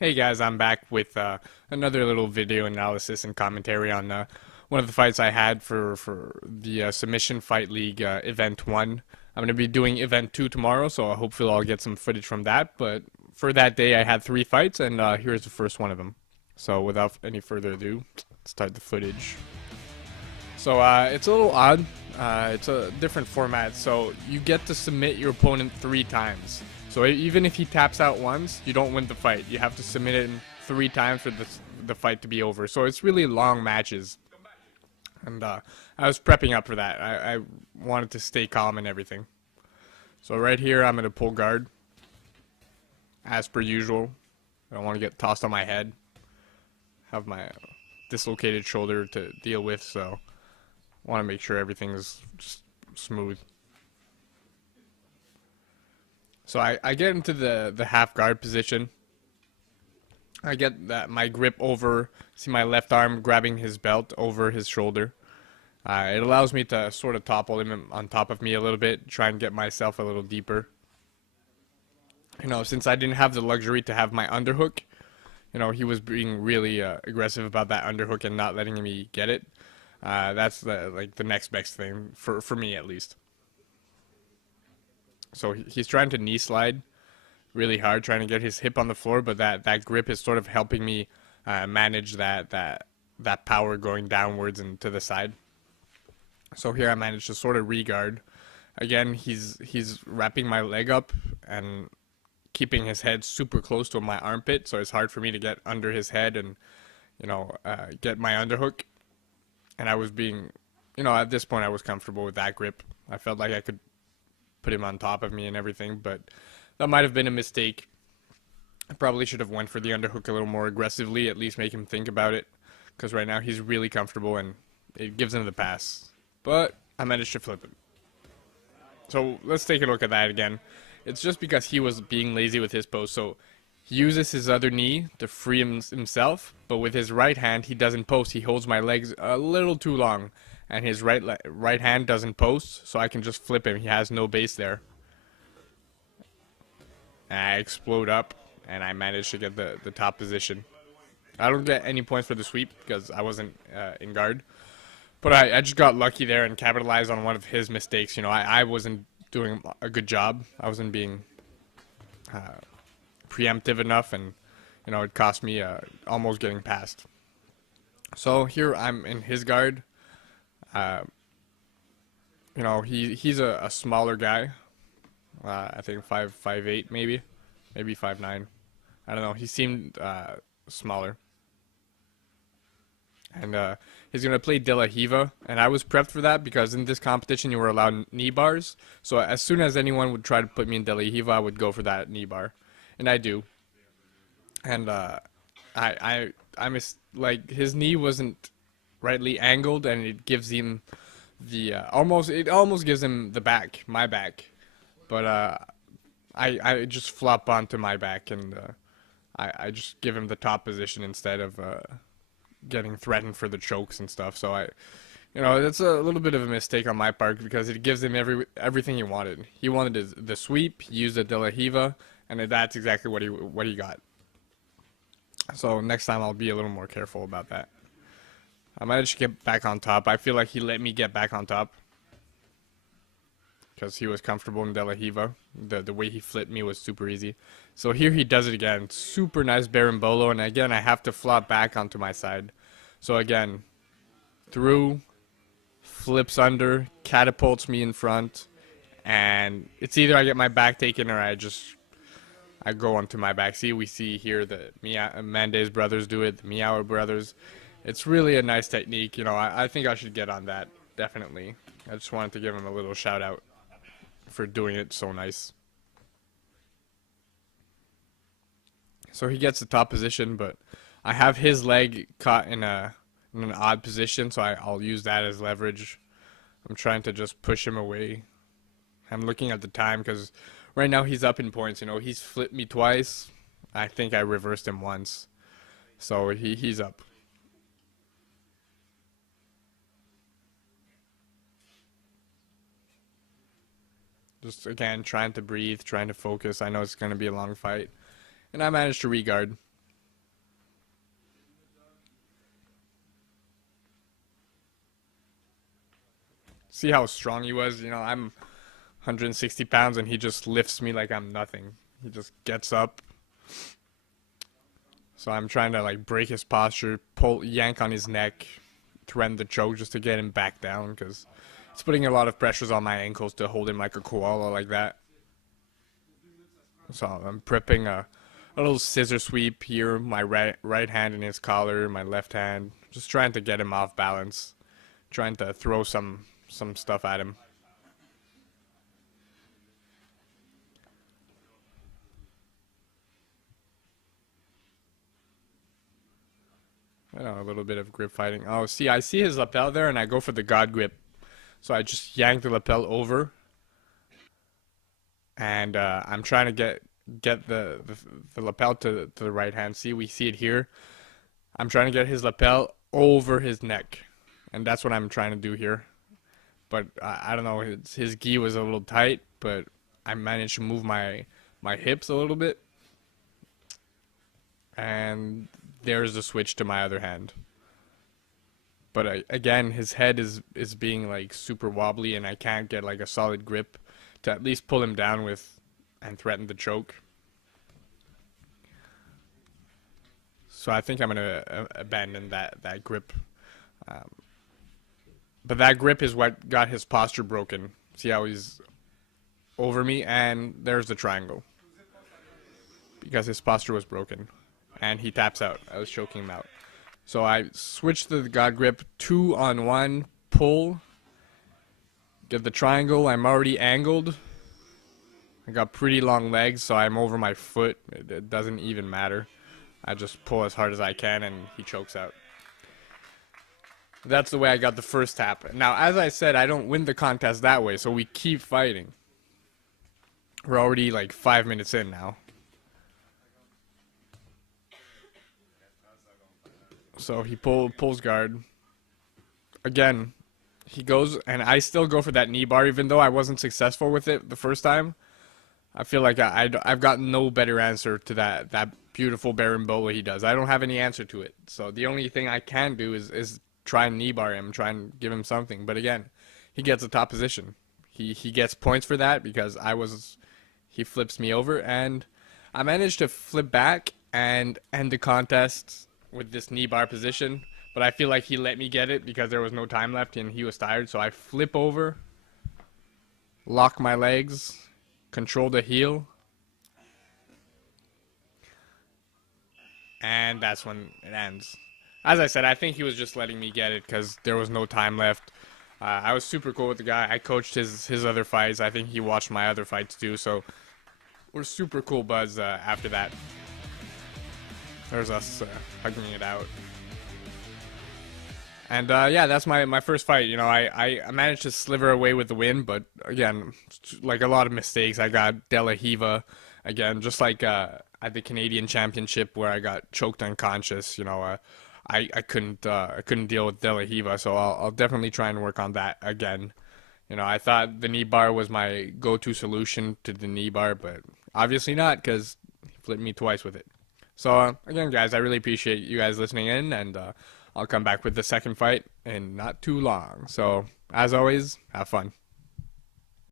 Hey guys, I'm back with another little video analysis and commentary on one of the fights I had for the Submission Fight League Event 1. I'm going to be doing Event 2 tomorrow, so hopefully I'll get some footage from that. But for that day, I had 3 fights, and here's the first one of them. So without any further ado, let's start the footage. So it's a little odd. It's a different format. So you get to submit your opponent 3 times. So even if he taps out once, you don't win the fight. You have to submit him 3 times for the fight to be over. So it's really long matches. And I was prepping up for that. I wanted to stay calm and everything. So right here, I'm going to pull guard. As per usual. I don't want to get tossed on my head. Have my dislocated shoulder to deal with, so want to make sure everything's just smooth. So I get into the half guard position. I get that my grip over, see my left arm grabbing his belt over his shoulder. It allows me to sort of topple him on top of me a little bit, try and get myself a little deeper. You know, since I didn't have the luxury to have my underhook, you know, he was being really aggressive about that underhook and not letting me get it. That's the next best thing for me at least. So he's trying to knee slide really hard, trying to get his hip on the floor, but that grip is sort of helping me manage that power going downwards and to the side. So here I managed to sort of regard. Again, he's wrapping my leg up and keeping his head super close to my armpit, so it's hard for me to get under his head and get my underhook. And I was being, at this point I was comfortable with that grip. I felt like I could put him on top of me and everything, but that might have been a mistake. I probably should have went for the underhook a little more aggressively, at least make him think about it, because right now he's really comfortable and it gives him the pass. But I managed to flip him. So let's take a look at that again. It's just because he was being lazy with his post, so he uses his other knee to free himself, but with his right hand he doesn't post. He holds my legs a little too long, and his right hand doesn't post, so I can just flip him. He has no base there. And I explode up, and I managed to get the top position. I don't get any points for the sweep because I wasn't in guard. But I just got lucky there and capitalized on one of his mistakes. I wasn't doing a good job. I wasn't being preemptive enough, and it cost me almost getting past. So here I'm in his guard. He's a smaller guy. I think 5'8", maybe 5'9". I don't know. He seemed smaller. And he's going to play De La Hiva, and I was prepped for that because in this competition you were allowed knee bars. So as soon as anyone would try to put me in De La Hiva, I would go for that knee bar, and I do. And like his knee wasn't rightly angled, and it gives him the almost gives him the back, my back, but I just flop onto my back, and I just give him the top position instead of getting threatened for the chokes and stuff. So that's a little bit of a mistake on my part because it gives him everything he wanted. He wanted the sweep, he used a De La Hiva, and that's exactly what he got. So next time I'll be a little more careful about that. I managed to get back on top. I feel like he let me get back on top because he was comfortable in De La Hiva. The way he flipped me was super easy. So here he does it again. Super nice berimbolo, and again I have to flop back onto my side. So again, through, flips under, catapults me in front, and it's either I get my back taken or I go onto my back. We see here the Mendez brothers do it, the Miao brothers. It's really a nice technique. I think I should get on that, definitely. I just wanted to give him a little shout out for doing it so nice. So he gets the top position, but I have his leg caught in an odd position, so I'll use that as leverage. I'm trying to just push him away. I'm looking at the time because right now he's up in points. He's flipped me twice. I think I reversed him once, so he's up. Just again trying to breathe, trying to focus. I know it's going to be a long fight, and I managed to regard. see how strong he was. You know, I'm 160 pounds and he just lifts me like I'm nothing. He just gets up. So I'm trying to like break his posture, pull, yank on his neck, threaten the choke just to get him back down because it's putting a lot of pressures on my ankles to hold him like a koala like that. So I'm prepping a little scissor sweep here, my right hand in his collar, my left hand, just trying to get him off balance, trying to throw some stuff at him. I know, a little bit of grip fighting. Oh, see, I see his lapel there, and I go for the God grip. So I just yank the lapel over, and I'm trying to get the lapel to the right hand. See, we see it here. I'm trying to get his lapel over his neck, and that's what I'm trying to do here. But I don't know, his gi was a little tight, but I managed to move my hips a little bit, and there's the switch to my other hand. But again, his head is being like super wobbly, and I can't get like a solid grip to at least pull him down with and threaten the choke. So I think I'm gonna abandon that grip. Um, but that grip is what got his posture broken. See how he's over me, and there's the triangle because his posture was broken, and he taps out. I was choking him out. So I switched to the God grip, 2-on-1, pull, get the triangle. I'm already angled. I got pretty long legs, so I'm over my foot. It doesn't even matter. I just pull as hard as I can, and he chokes out. That's the way I got the first tap. Now, as I said, I don't win the contest that way, so we keep fighting. We're already like 5 minutes in now. So he pulls guard. Again, he goes, and I still go for that knee bar, even though I wasn't successful with it the first time. I feel like I've got no better answer to that beautiful Barimbola he does. I don't have any answer to it. So the only thing I can do is try and knee bar him, try and give him something. But again, he gets a top position. He gets points for that because he flips me over, and I managed to flip back and end the contest with this knee bar position. But I feel like he let me get it because there was no time left and he was tired. So I flip over, lock my legs, control the heel, and that's when it ends. As I said, I think he was just letting me get it because there was no time left. I was super cool with the guy. I coached his other fights. I think he watched my other fights too. So we're super cool buds after that. There's us hugging it out. And yeah, that's my first fight. You know, I managed to sliver away with the win, but again, like a lot of mistakes. I got De La Hiva again, just like at the Canadian Championship where I got choked unconscious. You know, I couldn't deal with De La Hiva, so I'll definitely try and work on that again. You know, I thought the knee bar was my go-to solution to the knee bar, but obviously not because he flipped me twice with it. So again, guys, I really appreciate you guys listening in, and I'll come back with the second fight in not too long. So as always, have fun.